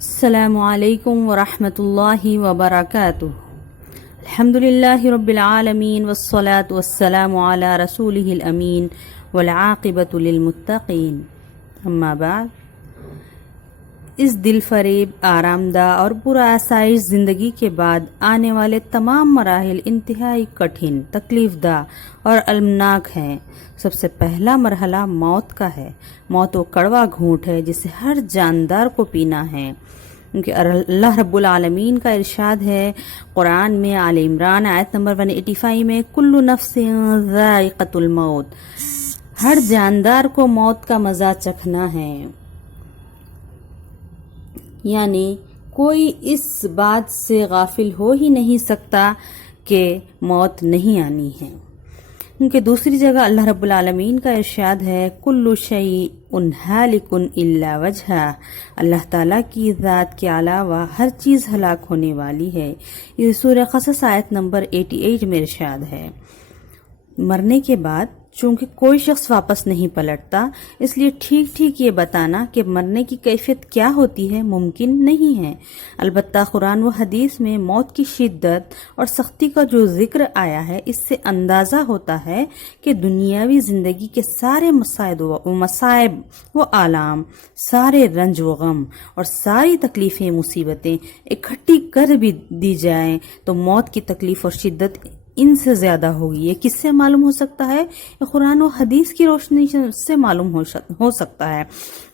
السلام علیکم ورحمۃ اللہ وبرکاتہ۔ الحمد للہ رب العالمین والصلاة والسلام علی رسولہ الامین والعاقبۃ للمتقین، اما بعد۔ اس دل فریب، آرام دہ اور پرآسائش زندگی کے بعد آنے والے تمام مراحل انتہائی کٹھن، تکلیف دہ اور المناک ہیں۔ سب سے پہلا مرحلہ موت کا ہے۔ موت وہ کڑوا گھونٹ ہے جسے ہر جاندار کو پینا ہے، کیونکہ اللہ رب العالمین کا ارشاد ہے قرآن میں آل عمران آیت نمبر 185 میں، کل نفس ذائقۃ الموت، ہر جاندار کو موت کا مزہ چکھنا ہے۔ یعنی کوئی اس بات سے غافل ہو ہی نہیں سکتا کہ موت نہیں آنی ہے، کیونکہ دوسری جگہ اللہ رب العالمین کا ارشاد ہے کل شیء ہالک الا وجہہ، اللہ تعالیٰ کی ذات کے علاوہ ہر چیز ہلاک ہونے والی ہے۔ یہ سورہ قصص آیت نمبر 88 میں ارشاد ہے۔ مرنے کے بعد چونکہ کوئی شخص واپس نہیں پلٹتا، اس لیے ٹھیک ٹھیک یہ بتانا کہ مرنے کی کیفیت کیا ہوتی ہے ممکن نہیں ہے۔ البتہ قرآن و حدیث میں موت کی شدت اور سختی کا جو ذکر آیا ہے، اس سے اندازہ ہوتا ہے کہ دنیاوی زندگی کے سارے مصائب و آلام، سارے رنج و غم اور ساری تکلیفیں، مصیبتیں اکٹھی کر بھی دی جائیں تو موت کی تکلیف اور شدت ان سے زیادہ ہوگی۔ یہ کس سے معلوم ہو سکتا ہے؟ یہ قرآن و حدیث کی روشنی سے معلوم ہو سکتا ہے،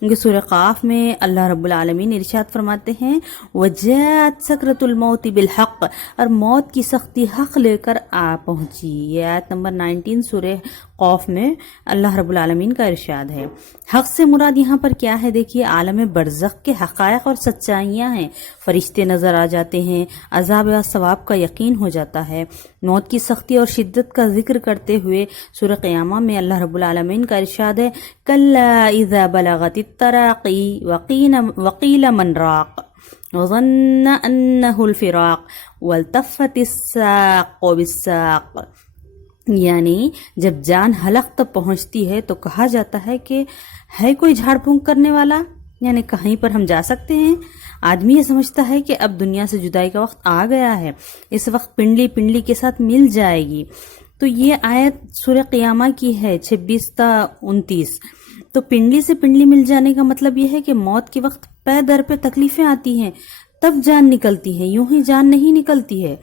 کیونکہ سورہ قاف میں اللہ رب العالمین ارشاد فرماتے ہیں وَجَاءَتْ سَكْرَةُ الْمَوْتِ بِالْحَقِّ، اور موت کی سختی حق لے کر آ پہنچی۔ یہ آیت نمبر 19 سورہ قاف میں اللہ رب العالمین کا ارشاد ہے۔ حق سے مراد یہاں پر کیا ہے؟ دیکھیے، عالم برزخ کے حقائق اور سچائیاں ہیں، فرشتے نظر آ جاتے ہیں، عذاب و ثواب کا یقین ہو جاتا ہے۔ موت کی سختی اور شدت کا ذکر کرتے ہوئے سورہ قیامہ میں اللہ رب العالمین کا ارشاد ہے کَلَّا إِذَا بَلَغَتِ التَّرَاقِي وَقِيلَ مَنْ رَاقٍ وَظَنَّ أَنَّهُ الْفِرَاقُ وَالْتَفَّتِ السَّاقُ بِالسَّاقِ، یعنی جب جان حلق تک پہنچتی ہے تو کہا جاتا ہے کہ ہے کوئی جھاڑ پھونک کرنے والا، یعنی کہیں پر ہم جا سکتے ہیں۔ آدمی یہ سمجھتا ہے کہ اب دنیا سے جدائی کا وقت آ گیا ہے، اس وقت پنڈلی پنڈلی کے ساتھ مل جائے گی۔ تو یہ آیت سورہ قیامہ کی ہے 26 تا 29۔ تو پنڈلی سے پنڈلی مل جانے کا مطلب یہ ہے کہ موت کے وقت پے در پہ تکلیفیں آتی ہیں، تب جان نکلتی ہے، یوں ہی جان نہیں نکلتی ہے۔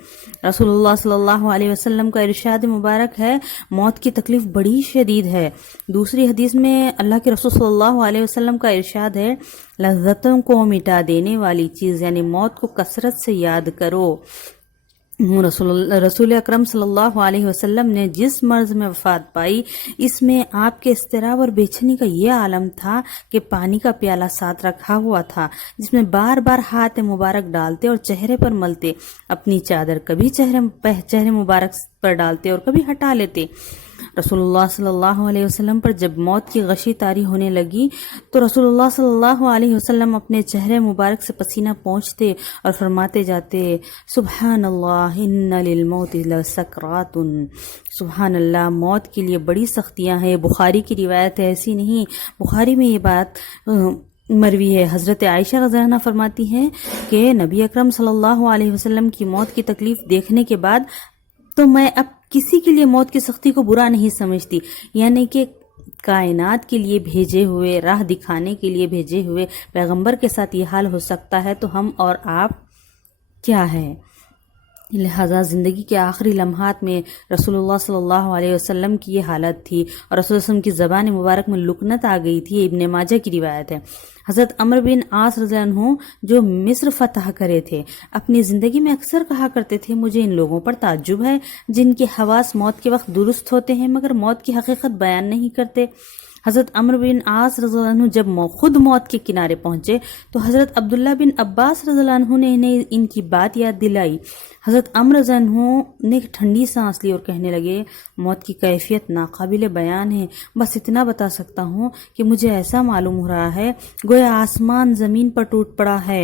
رسول اللہ صلی اللہ علیہ وسلم کا ارشاد مبارک ہے موت کی تکلیف بڑی شدید ہے۔ دوسری حدیث میں اللہ کے رسول صلی اللہ علیہ وسلم کا ارشاد ہے لذتوں کو مٹا دینے والی چیز یعنی موت کو کثرت سے یاد کرو۔ رسول اکرم صلی اللہ علیہ وسلم نے جس مرض میں وفات پائی، اس میں آپ کے اضطراب اور بے چینی کا یہ عالم تھا کہ پانی کا پیالہ ساتھ رکھا ہوا تھا، جس میں بار بار ہاتھ مبارک ڈالتے اور چہرے پر ملتے، اپنی چادر کبھی چہرے مبارک پر ڈالتے اور کبھی ہٹا لیتے۔ رسول اللہ صلی اللہ علیہ وسلم پر جب موت کی غشی طاری ہونے لگی تو رسول اللہ صلی اللہ علیہ وسلم اپنے چہرے مبارک سے پسینہ پونچھتے اور فرماتے جاتے سبحان اللہ ان للموت لسکرات، سبحان اللہ، موت کے لیے بڑی سختیاں ہیں۔ بخاری کی روایت ہے، ایسی نہیں، بخاری میں یہ بات مروی ہے۔ حضرت عائشہ رضی اللہ عنہا فرماتی ہیں کہ نبی اکرم صلی اللہ علیہ وسلم کی موت کی تکلیف دیکھنے کے بعد تو میں اب کسی کے لیے موت کی سختی کو برا نہیں سمجھتی، یعنی کہ کائنات کے لیے بھیجے ہوئے، راہ دکھانے کے لیے بھیجے ہوئے پیغمبر کے ساتھ یہ حال ہو سکتا ہے تو ہم اور آپ کیا ہے؟ لہذا زندگی کے آخری لمحات میں رسول اللہ صلی اللہ علیہ وسلم کی یہ حالت تھی، اور رسول اللہ علیہ وسلم کی زبان مبارک میں لکنت آ گئی تھی۔ ابن ماجہ کی روایت ہے۔ حضرت عمرو بن عاص رضی اللہ عنہ جو مصر فتح کرے تھے، اپنی زندگی میں اکثر کہا کرتے تھے مجھے ان لوگوں پر تعجب ہے جن کے حواس موت کے وقت درست ہوتے ہیں مگر موت کی حقیقت بیان نہیں کرتے۔ حضرت عمرو بن عاص رضی اللہ عنہ جب خود موت کے کنارے پہنچے تو حضرت عبداللہ بن عباس رضی اللہ عنہ نے انہیں ان کی بات یاد دلائی۔ حضرت عمرو رضی اللہ عنہ نے ٹھنڈی سانس لی اور کہنے لگے موت کی کیفیت ناقابل بیان ہے، بس اتنا بتا سکتا ہوں کہ مجھے ایسا معلوم ہو رہا ہے گویا آسمان زمین پر ٹوٹ پڑا ہے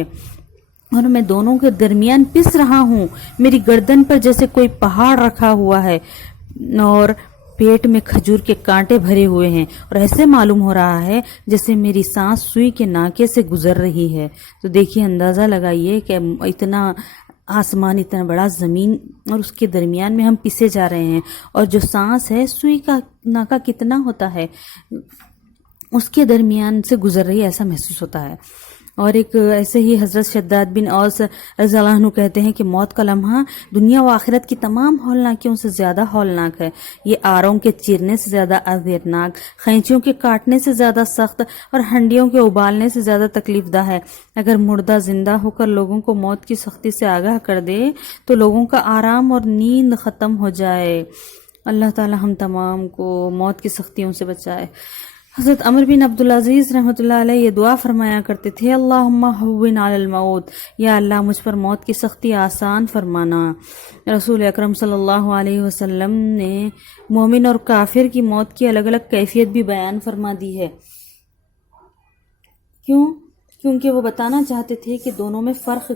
اور میں دونوں کے درمیان پس رہا ہوں، میری گردن پر جیسے کوئی پہاڑ رکھا ہوا ہے اور پیٹ میں کھجور کے کانٹے بھرے ہوئے ہیں اور ایسے معلوم ہو رہا ہے جیسے میری سانس سوئی کے ناکے سے گزر رہی ہے۔ تو دیکھیے، اندازہ لگائیے کہ اتنا آسمان، اتنا بڑا زمین، اور اس کے درمیان میں ہم پسے جا رہے ہیں، اور جو سانس ہے سوئی کا ناکا کتنا ہوتا ہے، اس کے درمیان سے گزر رہی ہے، ایسا محسوس ہوتا ہے۔ اور ایک ایسے ہی حضرت شداد بن اوس رضی اللہ عنہ کہتے ہیں کہ موت کا لمحہ دنیا و آخرت کی تمام ہولناکیوں سے زیادہ ہولناک ہے۔ یہ آروں کے چیرنے سے زیادہ اذیتناک، خینچیوں کے کاٹنے سے زیادہ سخت، اور ہنڈیوں کے ابالنے سے زیادہ تکلیف دہ ہے۔ اگر مردہ زندہ ہو کر لوگوں کو موت کی سختی سے آگاہ کر دے تو لوگوں کا آرام اور نیند ختم ہو جائے۔ اللہ تعالی ہم تمام کو موت کی سختیوں سے بچائے۔ حضرت عمر بن عبدالعزیز رحمۃ اللہ علیہ یہ دعا فرمایا کرتے تھے، اللہم ہون علی الموت، یا اللہ مجھ پر موت کی سختی آسان فرمانا۔ رسول اکرم صلی اللہ علیہ وسلم نے مومن اور کافر کی موت کی الگ الگ کیفیت بھی بیان فرما دی ہے۔ کیونکہ وہ بتانا چاہتے تھے کہ دونوں میں فرق